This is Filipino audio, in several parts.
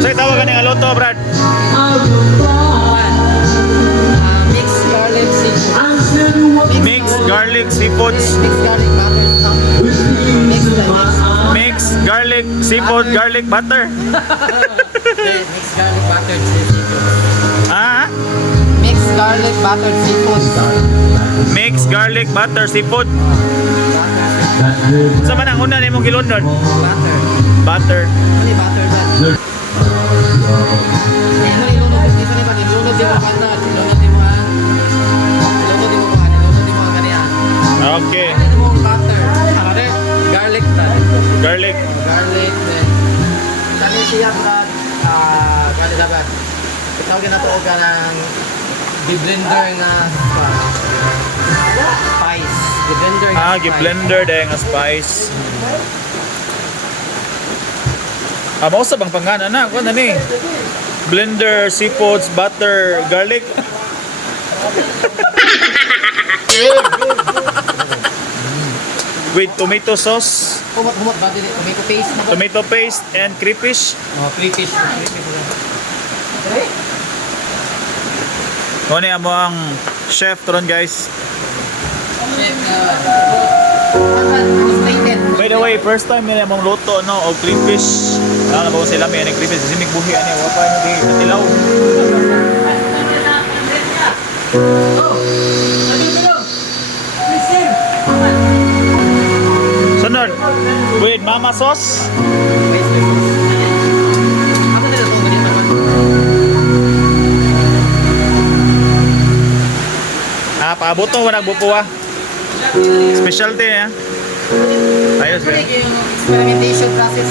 Sa'yo tawagan ng luto, Brad. Mixed garlic seafood. Mixed garlic seafoods. Mixed garlic Mixed garlic butter. seafood, garlic butter. Mixed garlic buttered seafood. Ah? Mixed garlic buttered seafood. Mixed garlic butter seafood. Sa man ang una ni mong gilundon? Butter. Butter. Ano butter ba? Ano ilunod? Dito ni ba? Ilunod din mo kanta. Ilunod din mo ha. Ilunod din mo ha. Ilunod din mo ha ganyan. Okay. Ano mo butter? Ano? Garlic ba? Garlic. Garlic then. Dali siya ba? Garlic dapat. Itawagin na to o ka ng blender na spice. Blender na spice. Gi-blender dahil nga spice. Mausap ang pangalan na. Kung ano ni? Blender, seafoods, butter, garlic. With tomato sauce, Humot ba din? Tomato paste na ba? tomato paste, and crayfish. Oh, crayfish. Kung ano mo ang chef turon guys. By the way, first time nila mong luto no o crayfish. Ano na ba sila may ang crayfish kasi migbuhi ani wa pa ni katilaw. Sunod. With mama sauce. Paabot mo nagbupuwa. Specialty ya. Ayos ba? Experimentation process.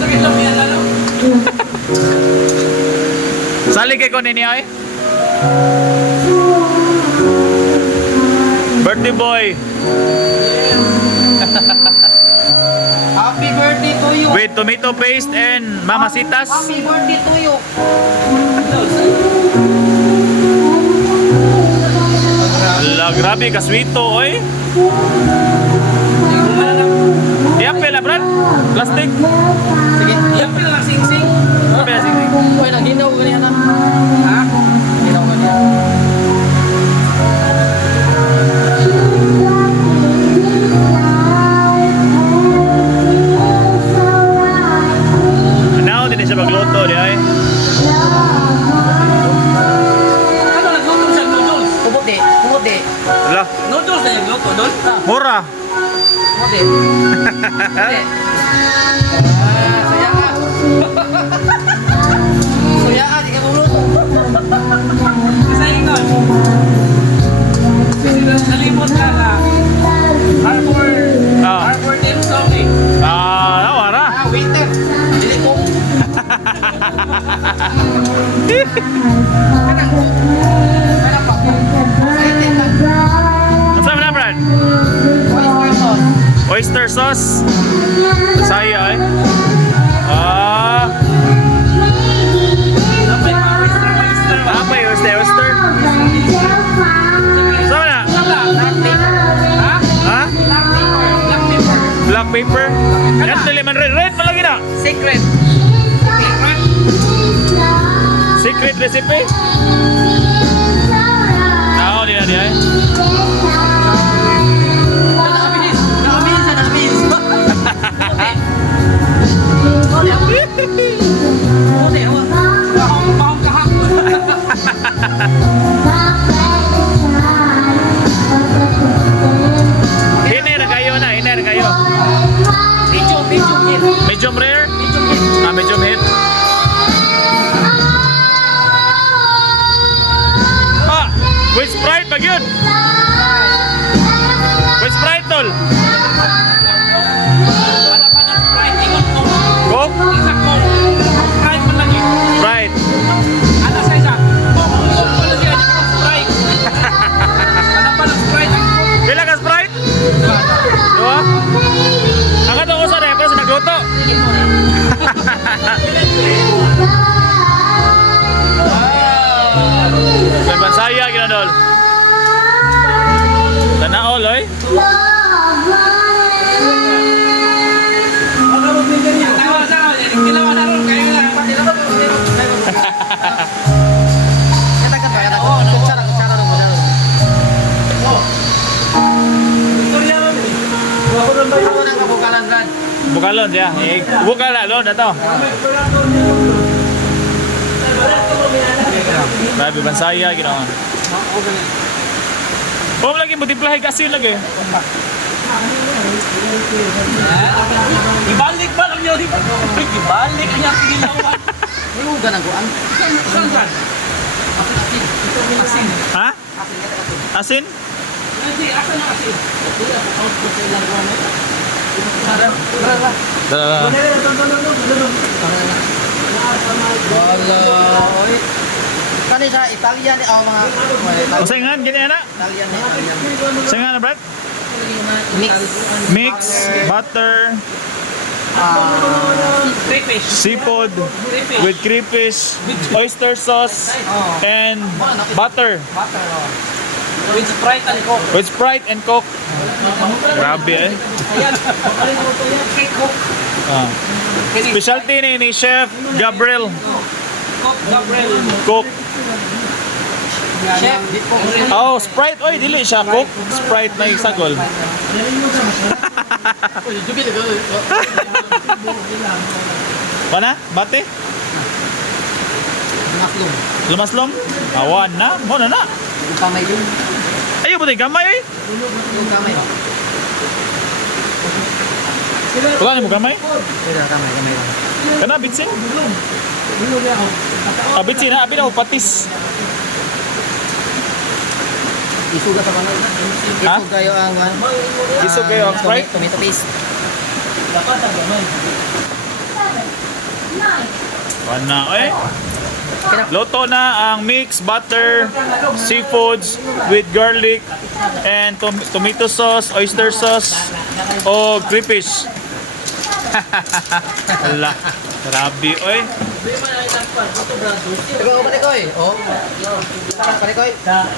Sakit lang yan lalo. Sali kay ko nini ay. Birthday boy. Happy birthday to you. With tomato paste and mamasitas. Happy birthday to you. Grabe kaswito oy. Yape la brad. Plastic. Sige, yape na lang sing-sing. Yape la sing-sing. Uy, naghinaw ganyan na. Ha? Ginaw ganyan. Now din siya magluto di ay. Ano nagluto siya noodles? Kubot di. Wala. Noodles na yung luto doon? Mura. Kubot di. Saya ka. Saya ka, di ka muluto. Kasi ingon. Kasi nalimot ka na. Harbor Team Song Wala. Waiter. Dili ko. Kanang pa. Excited lang. What's up na brad? Oyster sauce. Oyster sauce. Saya ay. Dapat oyster. Apa yung oyster? Sama na? Black pepper. Ha? Ha? Black pepper. Black paper? Yan tuloy man red man lagi na. Secret. Secret recipe? Ako di na di ay. Nakamis. Bahong kahak. Hiner kayo na, hiner kayo. Medium hit. Medium rare? Medium hit. Medium hit. With Sprite ba yun? With Sprite tol. Wala pa ng Sprite. Ingon ko. Coke? Isa ko. Sprite man lagi. Sprite. Ano sa isa? Coke pala siya. Di ko Sprite. Wala pa ng Sprite. Pila ka Sprite? Dua? Ang katong usa na pero sa nagluto. May bansaya ginadol. Tanaol oy. Bukalon siya. Bukalon na to. Grabe bansaya ginawa. Oh, lagi multiply kasi lagi. Ibalik ba lang niyo? Ibalik niya ang ginawa. Iugan ako. Saan? Asin. Ha? Asin? Hindi, asan ang asin? Dala. Wala. Oy. Kani sa Italian ni mga Usayngan gani ana. Italian ni. Usayngan na brad. Mix. Mix, butter, Crayfish. seafood with crayfish, oyster sauce, and butter. Butter. With Sprite and Coke. With Sprite and Coke. Grabe eh. Ayan. Kay Coke. Ah. Specialty ni Chef Gabriel. Coke, Gabriel. Coke. Chef. Oh, Sprite. Oy, dili siya Coke. Sprite na isagol. Jubil ko. Mana? Bate? Maslum. Lumaslom? Awan na. Mo na na. Yung kamay din. Ayaw ba tayo gamay eh? Yung kamay. Wala na mo gamay? Sila kamay. Kana bitsin? Ah, bitsin na. Abi na mo patis. Isuga sa kamay. Ha? Isug kayo ang Isug kayo ang Sprite? Tomato paste. Wana eh. Luto na ang mixed butter, seafoods with garlic and tomato sauce, oyster sauce o crayfish. Wala. Grabe oy. Ikaw ko panikoy. Oh. Panikoy.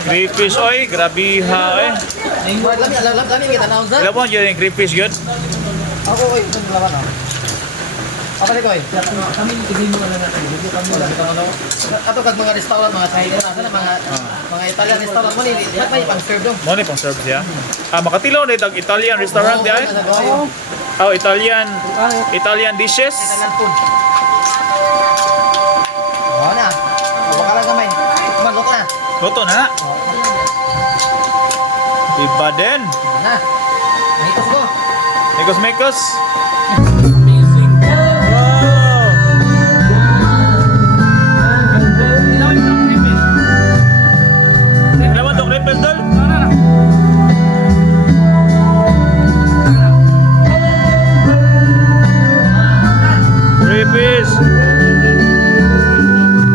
Crayfish oy, grabe ha oy. Lami kita na usan. Alam mo yung crayfish yun? Ako oy, ito lawan oh. Apa panikoy? Kami tigil mo na natin. Ato kag mga restaurant mga Chinese sana mga Italian restaurant mo ni lahat may pang-serve dong. Mo ni pang serve siya. Ah, makatilaw na itong Italian restaurant di ay? Oh, Italian dishes. Italian food. Oh na. Baka lang kamay. Luto na. Luto na na. Iba din. Na. Mitos ko. Mekos. Amazing. Wow! Ilawin mo ang crayfish. Lawan to crayfish dol. Tara na. Crayfish.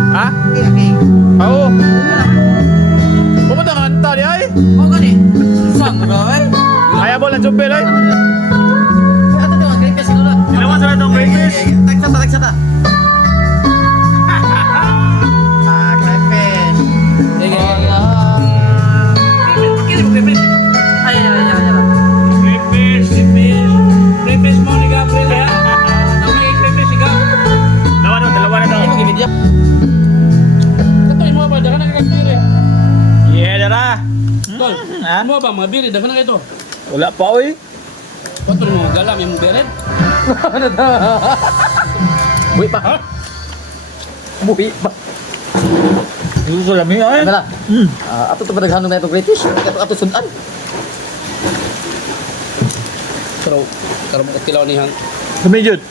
Ha? Okay. Oo. Pumunta ka anta di ay? Oh gani. Sang ba ay? Ayaw mo lang jumpel ay? Ato dong crayfish sila. Ilawan sila itong crayfish. Tagsata. Ah, crayfish. Pakili mo crayfish. Ay. Crayfish. Crayfish mo ni Gabriel ya. May crayfish ikaw. Dalawa na daw. Katoy mo ba dagan ang kagbiri? Yeah, dara. Tol. Ha? Mo ba mga biri dagan na ito? Wala pa oy. Katoy mo galam yung beret. Buhi pa. Buhi pa. Gusto lang yun ay. Wala. Ato to padaghanon na itong crayfish. Ato sudan. Pero karon mo tilaw ni hang Kumijud.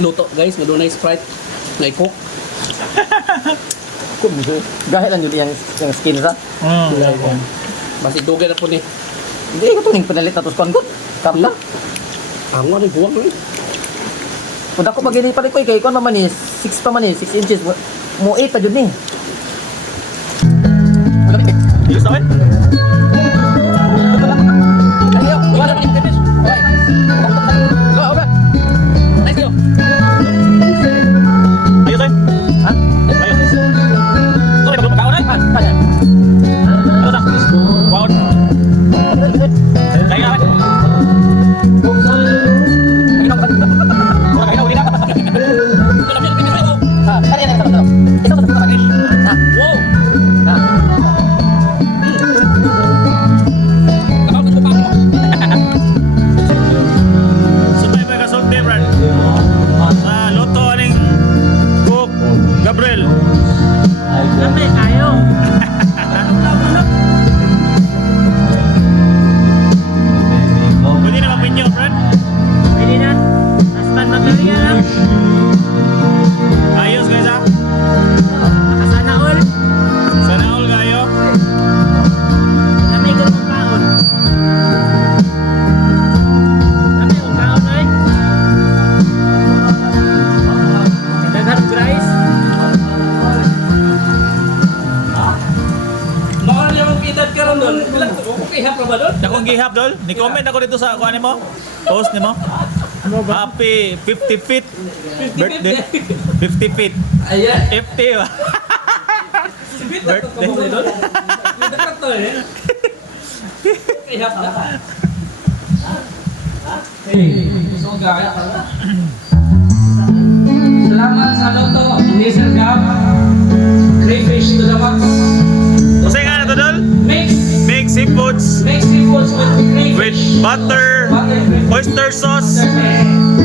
luto guys, madunay Sprite, may Coke. Gahit lang yun yung skin sa. Basi dugay na po ni. Hindi ko tuning pinalit na to sa konggot. Karta. Ang wala buwang ni. Kung ako magini pa rin ko, kay kon man ni 6 pa man ni 6 inches. Mo 8 pa jud ni. Yes, naman. Ayo, wala pa ni crayfish. Okay. Go, over. Nice go. Ayos ay. Ha? Ayos. Sorry, magpapakaon ay. Kaya. Ano na? Wow. Kaya ay. Wow! ihap dol. Ni-comment ako dito sa kuan mo. Post nimo. Happy 50th birthday. 50th. Ayan. FT ba? Sibit na ito ka mo doon. Dapat to eh. Ihap na. Hey, so guys. Salamat sa loto, Laser Gap. Crayfish to the max. Usay nga na to dol. Mix Seafoods seafoods with crayfish. with butter, Butter, oyster sauce, crayfish.